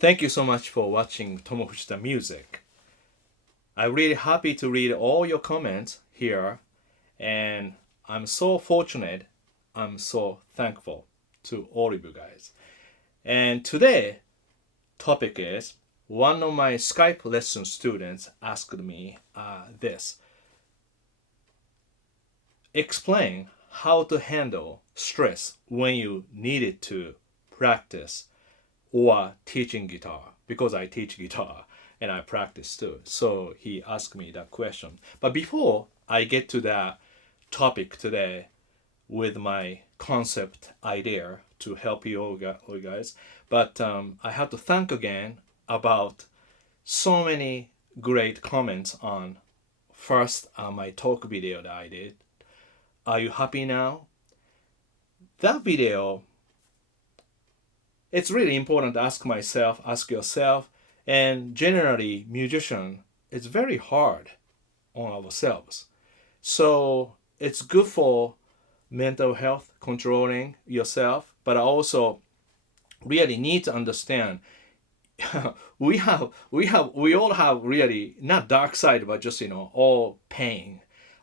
Thank you so much for watching Tomo Fujita Music. I'm really happy to read all your comments here, and I'm so fortunate, I'm so thankful to all of you guys. And today, topic is one of my Skype lesson students asked me this. Explain how to handle stress when you needed to practice or teaching guitar, because I teach guitar and I practice too. So he asked me that question. But before I get to that topic today with my concept idea to help you all guys, but I have to thank again about so many great comments on first my talk video that I did. Are you happy now? That video, it's really important to ask yourself, and generally, musician, it's very hard on ourselves. So it's good for mental health, controlling yourself, but also really need to understand we all have really not dark side, but just all pain,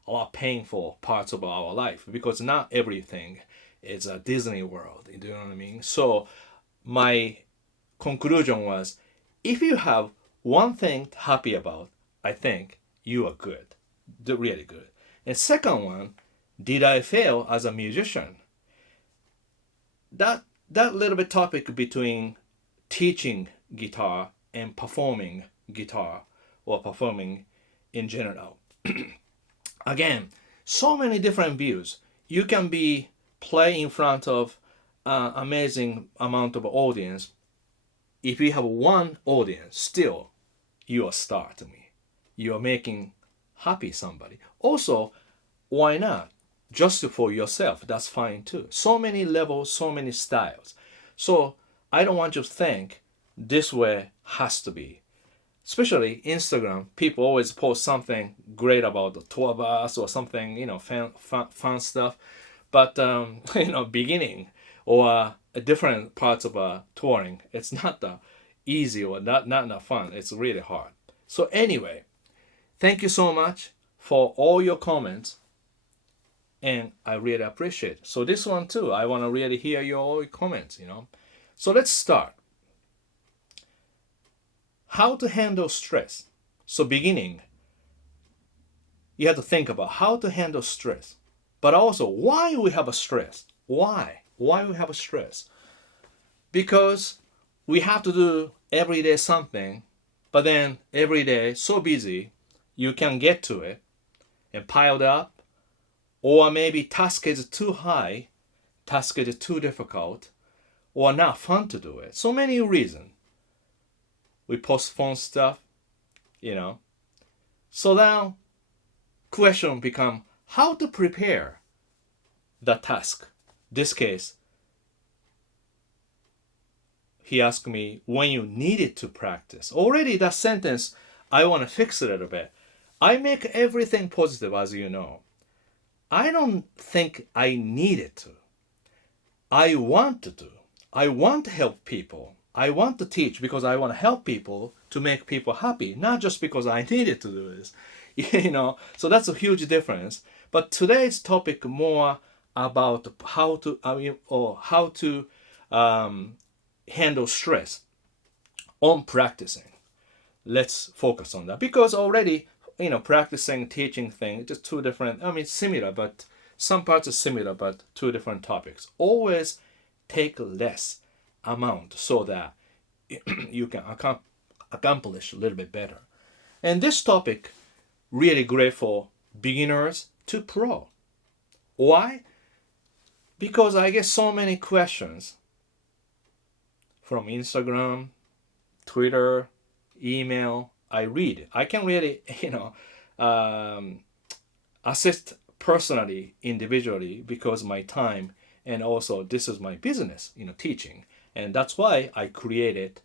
a lot of painful parts of our life, because not everything is a Disney World. Do you know what I mean? So my conclusion was, if you have one thing to happy about, I think you are good, really good. And second one, did I fail as a musician? That little bit topic between teaching guitar and performing guitar or performing in general. Again, so many different views. You can be play in front of amazing amount of audience. If you have one audience, still you are a star to me. You are making happy somebody. Also, why not? Just for yourself, that's fine too. So many levels, so many styles. So I don't want you to think this way has to be. Especially Instagram, people always post something great about the tour bus or something, fun stuff. But beginning or different parts of touring, it's not that easy or not fun. It's really hard. So anyway, thank you so much for all your comments, and I really appreciate it. So this one too, I want to really hear your comments. So let's start. How to handle stress. So beginning, you have to think about how to handle stress, but also why we have a stress. Why we have a stress? Because we have to do every day something, but then every day so busy you can get to it and piled up, or maybe task is too high, task is too difficult, or not fun to do it. So many reasons. We postpone stuff, So now question become how to prepare the task. This case, he asked me when you needed to practice. Already that sentence, I want to fix it a little bit. I make everything positive, as you know. I don't think I needed to. I want to do. I want to help people. I want to teach because I want to help people to make people happy, not just because I needed to do this. So that's a huge difference. But today's topic more about how to handle stress on practicing. Let's focus on that, because already practicing, teaching thing, just two different. Similar, but some parts are similar, but two different topics. Always take less amount so that you can accomplish a little bit better. And this topic really great for beginners to pro. Why? Because I get so many questions from Instagram, Twitter, email. I read it. I can really assist personally, individually, because my time, and also this is my business, teaching. And that's why I created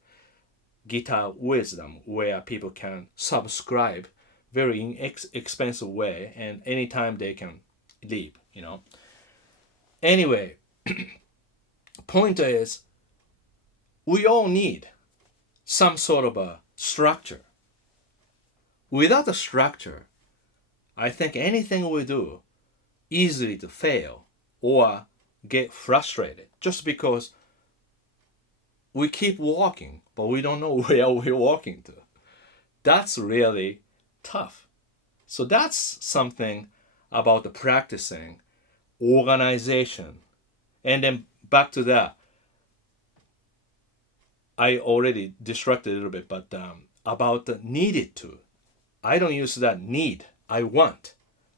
Guitar Wisdom, where people can subscribe very inexpensive way, and anytime they can leave. Anyway, point is, we all need some sort of a structure. Without a structure, I think anything we do easily to fail or get frustrated just because we keep walking, but we don't know where we're walking to. That's really tough. So that's something about the practicing, organization. And then back to that, I already distracted a little bit, but about the needed to. I don't use that need. I want.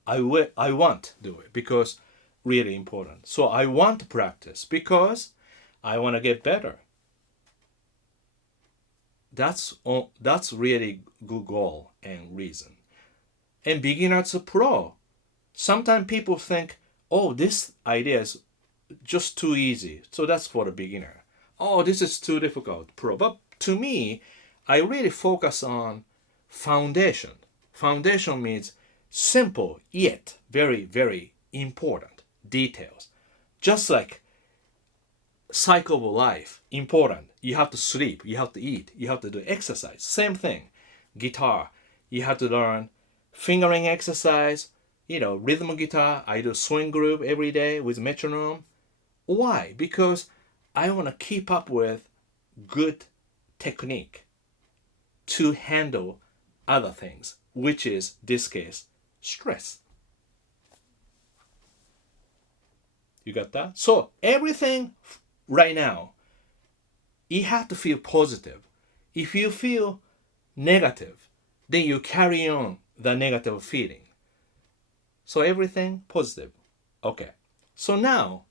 I want to do it because really important. So I want to practice because I want to get better. That's really good goal and reason. And beginner to pro. Sometimes people think, oh, this idea is just too easy. So that's for the beginner. Oh, this is too difficult, pro. But to me, I really focus on foundation. Foundation means simple yet very, very important details. Just like cycle of life, important. You have to sleep, you have to eat, you have to do exercise. Same thing. Guitar, you have to learn fingering exercise, rhythm guitar. I do swing group every day with metronome. Why? Because I want to keep up with good technique to handle other things, which is, this case, stress. You got that? So everything right now, you have to feel positive. If you feel negative, then you carry on the negative feeling. So everything positive. Okay. So now,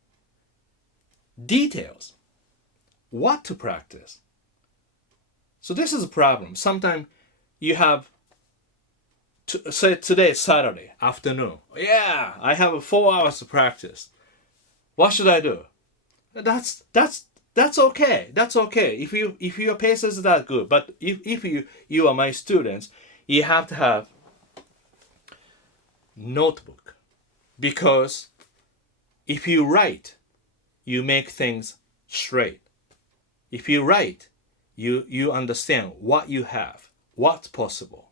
details. What to practice. So this is a problem. Sometimes you have, say today is Saturday afternoon. Yeah, I have 4 hours to practice. What should I do? That's okay. That's okay. If your pace is that good. But if you are my students, you have to have notebook. Because if you write, you make things straight. If you write, you understand what you have, what's possible,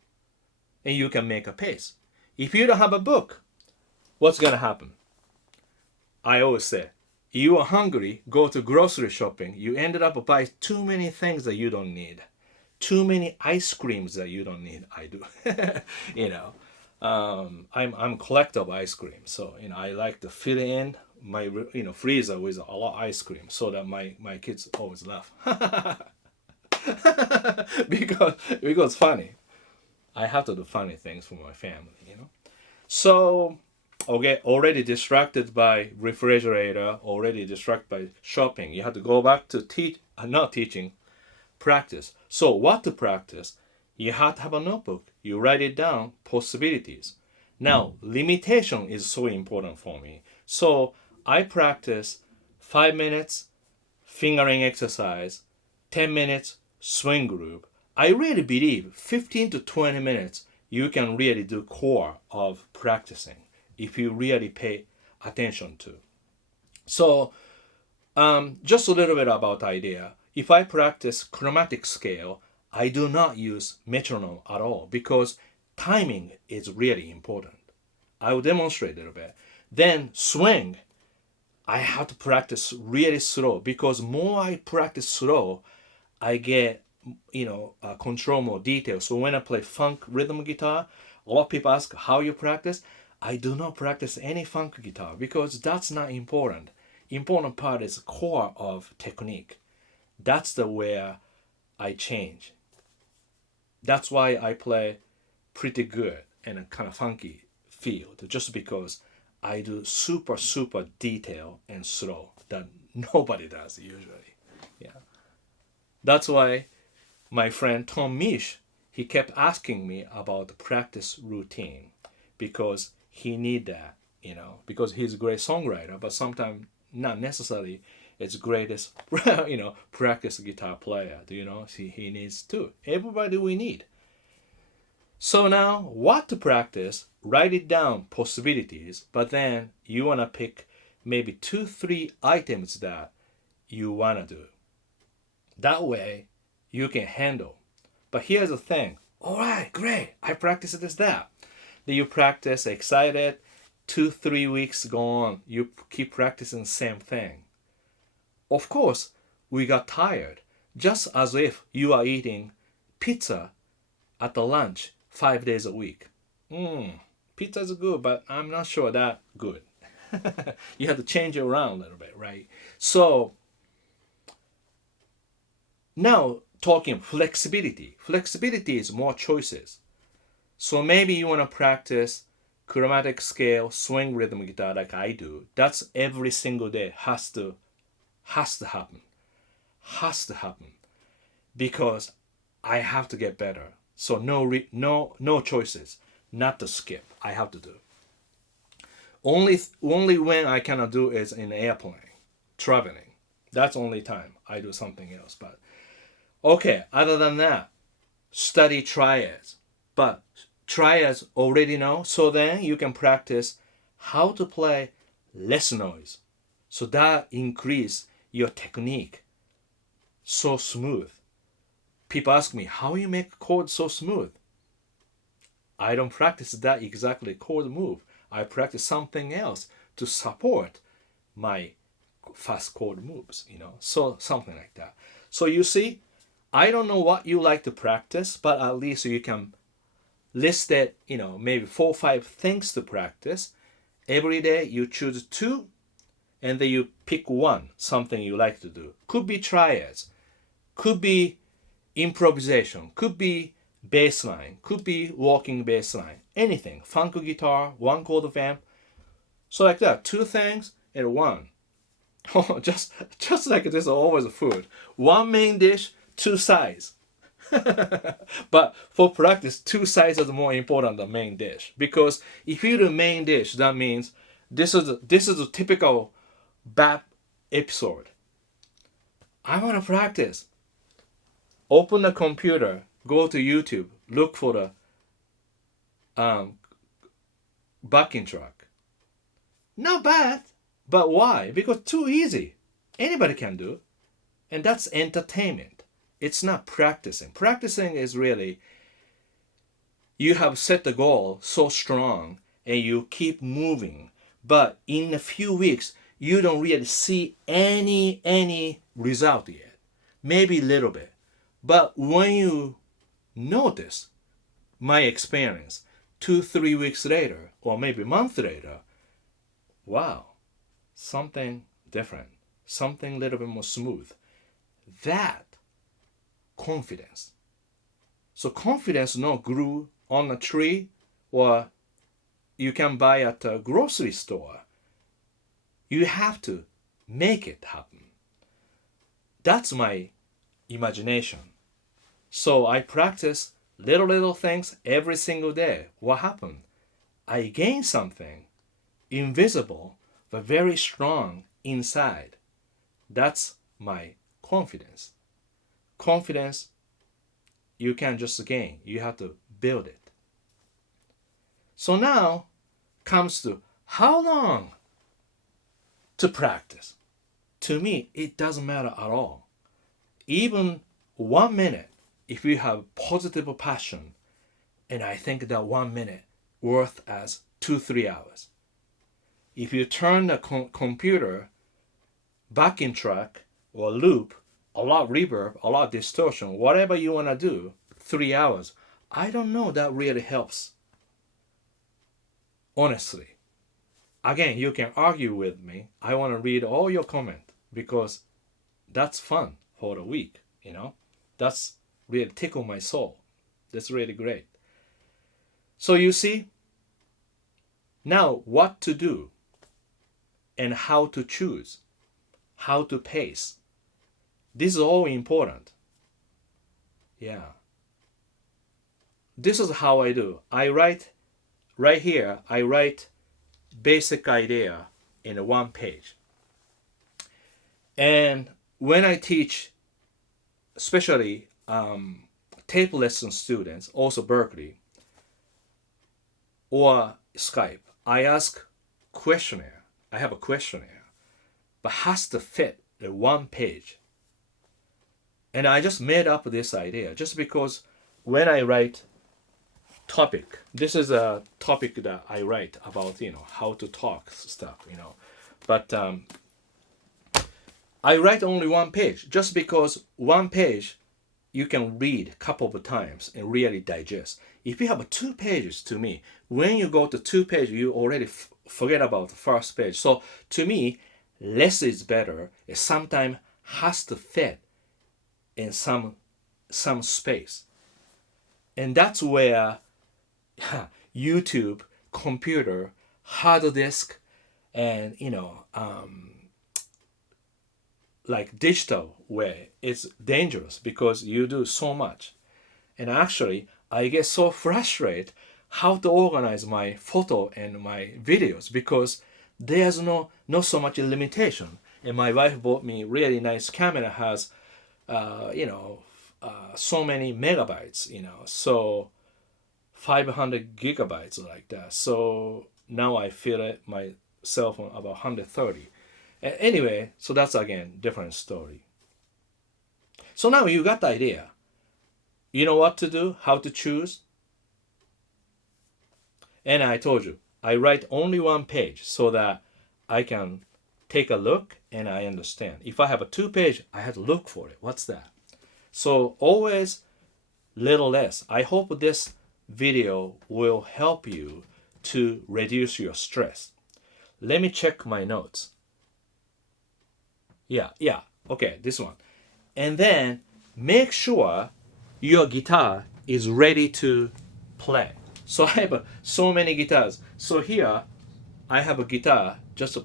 and you can make a pace. If you don't have a book, what's going to happen? I always say, you are hungry, go to grocery shopping, you ended up buying too many things that you don't need. Too many ice creams that you don't need. I do. I'm collector of ice cream, so I like to fill in my freezer with a lot of ice cream so that my kids always laugh. because it's funny. I have to do funny things for my family, So, okay, already distracted by refrigerator, already distracted by shopping. You have to go back to not teaching, practice. So what to practice? You have to have a notebook. You write it down, possibilities. Now, limitation is so important for me. So I practice 5 minutes fingering exercise, 10 minutes swing group. I really believe 15 to 20 minutes you can really do core of practicing if you really pay attention to. So just a little bit about idea. If I practice chromatic scale, I do not use metronome at all because timing is really important. I will demonstrate a little bit. Then swing, I have to practice really slow because more I practice slow, I get control more details. So when I play funk rhythm guitar, a lot of people ask how you practice. I do not practice any funk guitar because that's not important. Important part is core of technique. That's the where I change. That's why I play pretty good in a kind of funky field, just because I do super detail and slow that nobody does usually. Yeah. That's why my friend Tom Misch, he kept asking me about the practice routine because he need that, because he's a great songwriter, but sometimes not necessarily it's greatest, practice guitar player. He needs to. Everybody we need. So now, what to practice? Write it down, possibilities, but then you want to pick maybe 2-3 items that you want to do. That way, you can handle. But here's the thing. All right, great. I practice this, that. Then you practice, excited. 2-3 weeks go on. You keep practicing the same thing. Of course, we got tired. Just as if you are eating pizza at the lunch 5 days a week. Pizza is good, but I'm not sure that good. You have to change it around a little bit, right? So now talking flexibility. Flexibility is more choices. So maybe you want to practice chromatic scale, swing rhythm guitar like I do. That's every single day. Has to happen. Has to happen. Because I have to get better. So no choices. Not to skip. I have to do. Only when I cannot do is in airplane, traveling. That's only time I do something else. But okay, other than that, study triads. But triads already know, so then you can practice how to play less noise. So that increase your technique so smooth. People ask me, how you make chords so smooth? I don't practice that exactly chord move. I practice something else to support my fast chord moves, so something like that. So you see, I don't know what you like to practice, but at least you can list it, maybe 4 or 5 things to practice. Every day you choose 2, and then you pick one, something you like to do. Could be triads, could be improvisation, could be bass line, could be walking bass line, anything. Funk guitar, 1 chord vamp. So like that, 2 things and 1. just like this, always food. 1 main dish, 2 sides. But for practice, 2 sides are more important than main dish. Because if you do main dish, that means this is a typical BAP episode. I want to practice. Open the computer, go to YouTube, look for the backing track. Not bad, but why? Because too easy. Anybody can do. And that's entertainment. It's not practicing. Practicing is really, you have set the goal so strong and you keep moving. But in a few weeks, you don't really see any result yet. Maybe a little bit. But when you notice, my experience, 2-3 weeks later, or maybe a month later, wow, something different, something a little bit more smooth. That confidence. So confidence not grew on a tree or you can buy at a grocery store. You have to make it happen. That's my imagination. So I practice little things every single day. What happened? I gain something invisible but very strong inside. That's my confidence. Confidence, you can't just gain. You have to build it. So now comes to how long to practice. To me, it doesn't matter at all. Even 1 minute, if you have positive passion, and I think that 1 minute worth as 2-3 hours. If you turn the computer backing track or loop, a lot reverb, a lot distortion, whatever you want to do, 3 hours, I don't know that really helps. Honestly. Again, you can argue with me. I want to read all your comments because that's fun for the week, That's really tickle my soul. That's really great. So you see, now what to do and how to choose, how to pace. This is all important. Yeah. This is how I do. I write, right here, I write basic idea in 1 page. And when I teach, especially tape lesson students, also Berkeley, or Skype, I ask questionnaire. I have a questionnaire, but has to fit the 1 page. And I just made up this idea just because when I write topic, this is a topic that I write about, how to talk stuff, But I write only one page just because one page you can read a couple of times and really digest. If you have 2 pages, to me, when you go to 2 pages, you already forget about the first page. So to me, less is better. It sometimes has to fit in some space. And that's where YouTube, computer, hard disk, and like digital way, it's dangerous because you do so much. And actually, I get so frustrated how to organize my photo and my videos because there's not so much limitation. And my wife bought me really nice camera, has so many megabytes, so 500 gigabytes like that. So now I feel it my cell phone about 130. Anyway, so that's again different story. So now you got the idea. You know what to do, how to choose. And I told you, I write only one page so that I can take a look and I understand. If I have a 2 page, I have to look for it. What's that? So always little less. I hope this video will help you to reduce your stress. Let me check my notes. Yeah, okay, this one. And then make sure your guitar is ready to play. So I have so many guitars. So here I have a guitar just to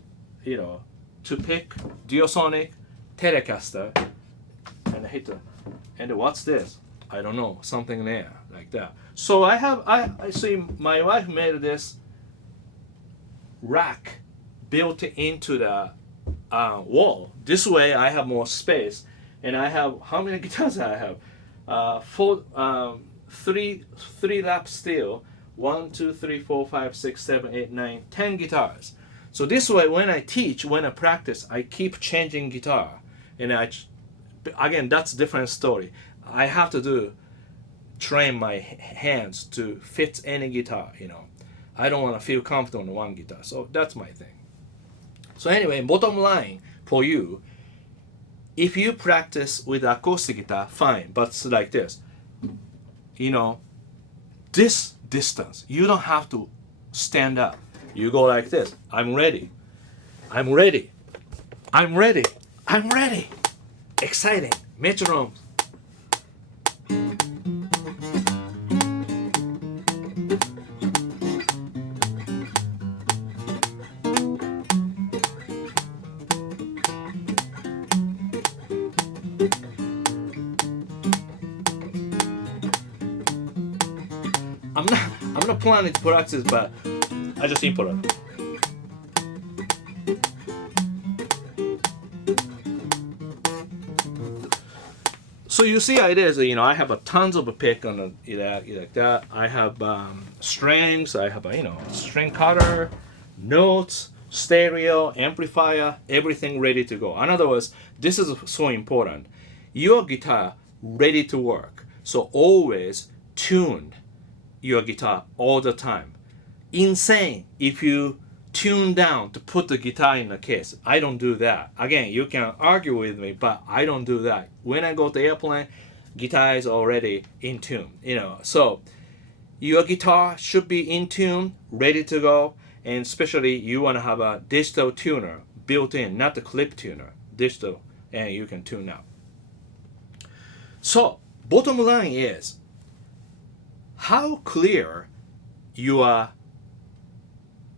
pick Duosonic, Telecaster, and hit the, and what's this? I don't know, something there like that. So I see my wife made this rack built into the wall. This way I have more space, and I have, how many guitars I have? Three lap steel. 1, 2, 3, 4, 5, 6, 7, 8, 9, 10 guitars. So this way, when I teach, when I practice, I keep changing guitar, and again, that's a different story. I have to train my hands to fit any guitar. I don't want to feel comfortable on one guitar. So that's my thing. So anyway, bottom line for you, if you practice with acoustic guitar, fine, but it's like this. This distance, you don't have to stand up. You go like this. I'm ready. Exciting. Metronome. I'm not planning to practice, but I just improvise. So you see ideas, I have a tons of a pick on like that. I have strings, I have a string cutter, notes, stereo, amplifier, everything ready to go. In other words, this is so important. Your guitar ready to work. So always tune your guitar all the time. Insane if you tune down to put the guitar in the case. I don't do that. Again, you can argue with me, but I don't do that. When I go to airplane, guitar is already in tune. So your guitar should be in tune, ready to go, and especially you want to have a digital tuner built in, not the clip tuner, digital, and you can tune out. So bottom line is, how clear your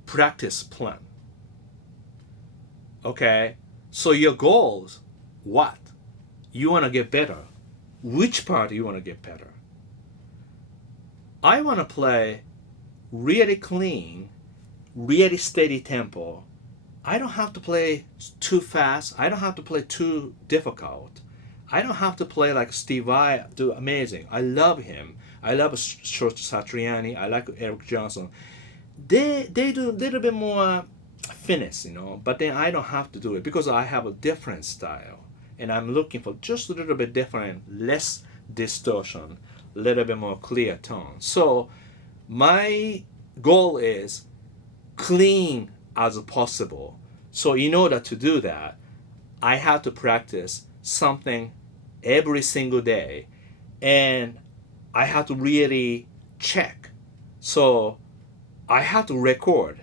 practice plan? Okay, so your goals, what? You want to get better. Which part you want to get better? I want to play really clean, really steady tempo. I don't have to play too fast. I don't have to play too difficult. I don't have to play like Steve Vai, do amazing. I love him. I love Satriani. I like Eric Johnson. They do a little bit more finesse, but then I don't have to do it because I have a different style. and I'm looking for just a little bit different, less distortion, a little bit more clear tone. So my goal is clean as possible. So in order to do that, I have to practice something every single day, and I have to really check. So I have to record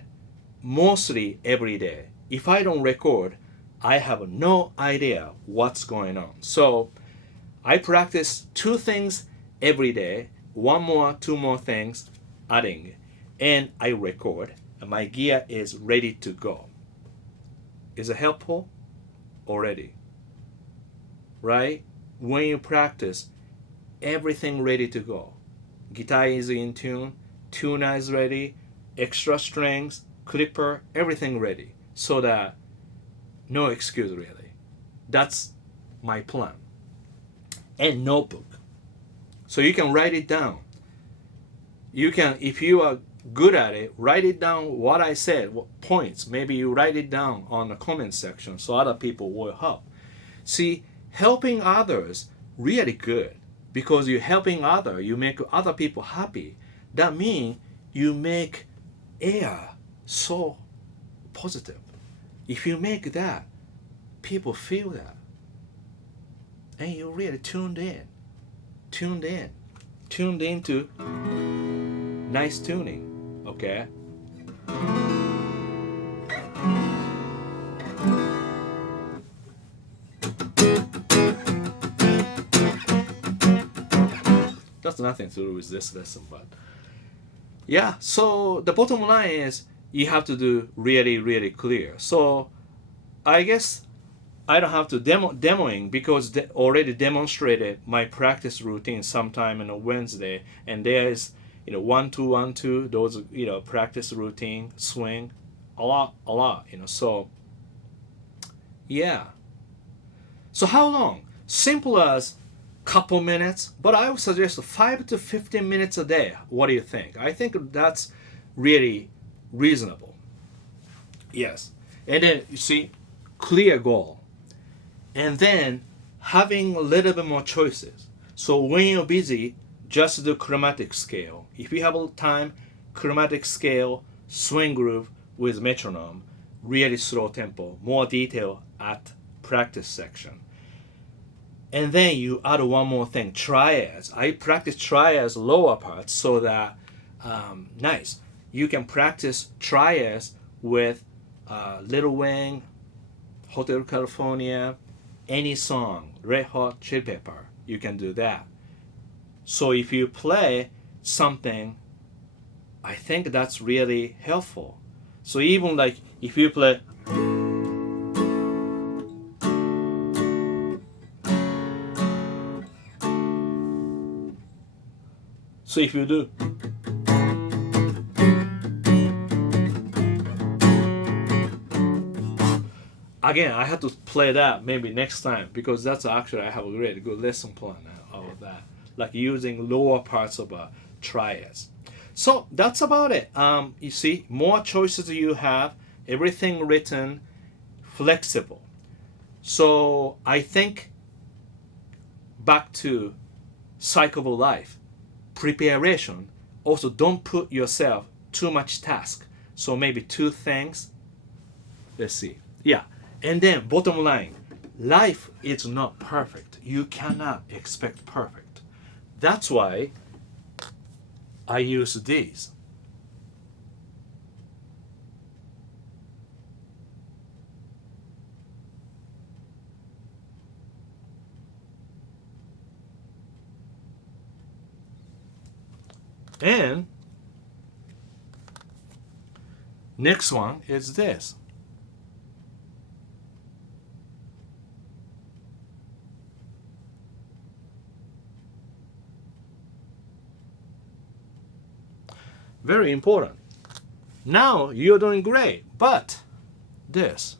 mostly every day. If I don't record, I have no idea what's going on. So I practice 2 things every day, 1 more, 2 more things adding, and I record, and my gear is ready to go. Is it helpful? Already. Right? When you practice, everything ready to go. Guitar is in tune, tuner is ready, extra strings, clipper, everything ready. So that no excuse really. That's my plan. And notebook. So you can write it down. You can, if you are good at it, write it down what I said, what points. Maybe you write it down on the comment section so other people will help. See, helping others really good, because you're helping others, you make other people happy. That means you make air so positive. If you make that, people feel that, and you're really tuned into nice tuning. Okay. That's nothing to do with this lesson, but yeah. So the bottom line is you have to do really clear. So I guess I don't have to demoing, because they already demonstrated my practice routine sometime on a Wednesday, and there is 1 2 1 2, those practice routine swing a lot. So yeah. So how long? Simple as couple minutes, but I would suggest 5 to 15 minutes a day. What do you think? I think that's really reasonable. Yes. And then you see, clear goal, and then having a little bit more choices. So when you're busy, just do chromatic scale. If you have time, chromatic scale, swing groove with metronome, really slow tempo, more detail at practice section. And then you add one more thing, triads. I practice triads lower parts so that nice. You can practice triads with Little Wing, Hotel California, any song, Red Hot Chili Pepper. You can do that. So if you play something, I think that's really helpful. So even like if you play, so if you do, again, I have to play that maybe next time, because that's actually I have a really good lesson plan of that, like using lower parts of triads. So that's about it. You see, more choices you have, everything written, flexible. So I think back to cycle of life, preparation. Also, don't put yourself too much task. So maybe 2 things. Let's see. Yeah. And then bottom line, life is not perfect. You cannot expect perfect. That's why I use these. And next one is this. Very important. Now you're doing great, but this.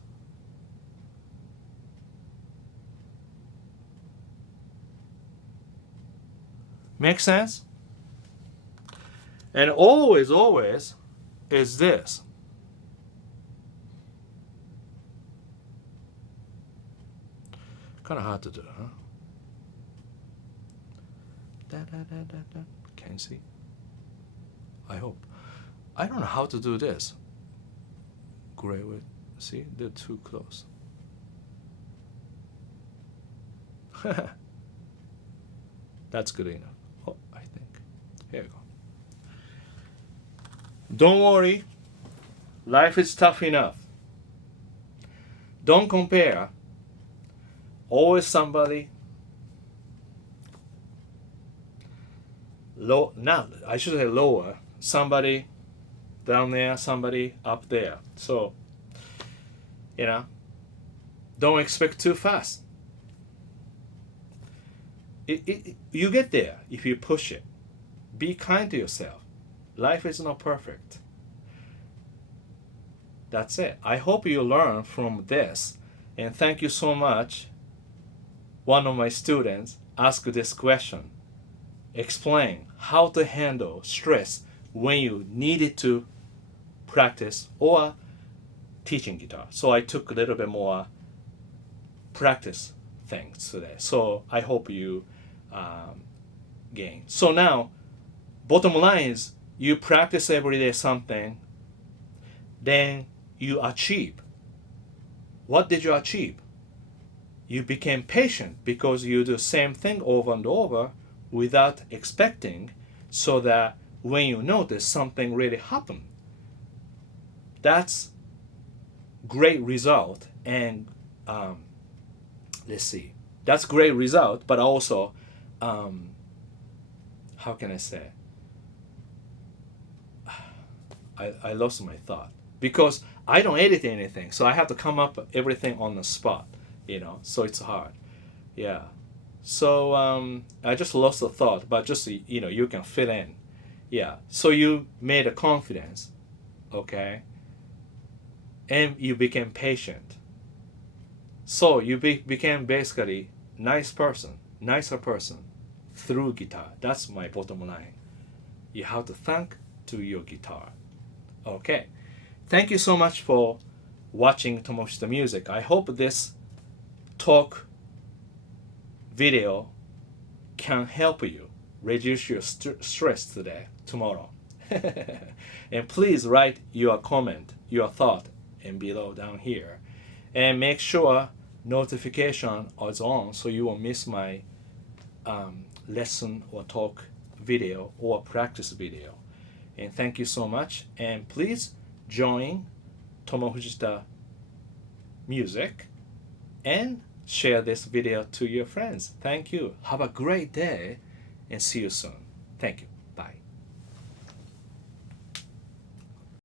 Make sense? And always is this. Kind of hard to do, huh? Can you see? I hope. I don't know how to do this. Gray with, see, they're too close. That's good enough. Oh, I think. Here you go. Don't worry. Life is tough enough. Don't compare. Always somebody low. Not I should say lower. Somebody down there. Somebody up there. So, don't expect too fast. You get there if you push it. Be kind to yourself. Life is not perfect. That's it. I hope you learn from this. And thank you so much. One of my students asked this question. Explain how to handle stress when you needed to practice or teaching guitar. So I took a little bit more practice things today. So I hope you gain. So now, bottom line is you practice every day something, then you achieve. What did you achieve? You became patient because you do the same thing over and over without expecting, so that when you notice something really happened. That's great result. And let's see. That's great result, but also, how can I say? I lost my thought because I don't edit anything, so I have to come up with everything on the spot, so it's hard. Yeah. So I just lost the thought, but just, you can fill in. Yeah. So you made a confidence, okay? And you became patient. So you became basically nicer person through guitar. That's my bottom line. You have to thank to your guitar. Okay. Thank you so much for watching Tomoshita Music. I hope this talk video can help you reduce your stress tomorrow. And please write your comment, your thought, and below down here. And make sure notification is on so you won't miss my lesson or talk video or practice video. And thank you so much. And please join Tomo Fujita Music and share this video to your friends. Thank you. Have a great day and see you soon. Thank you.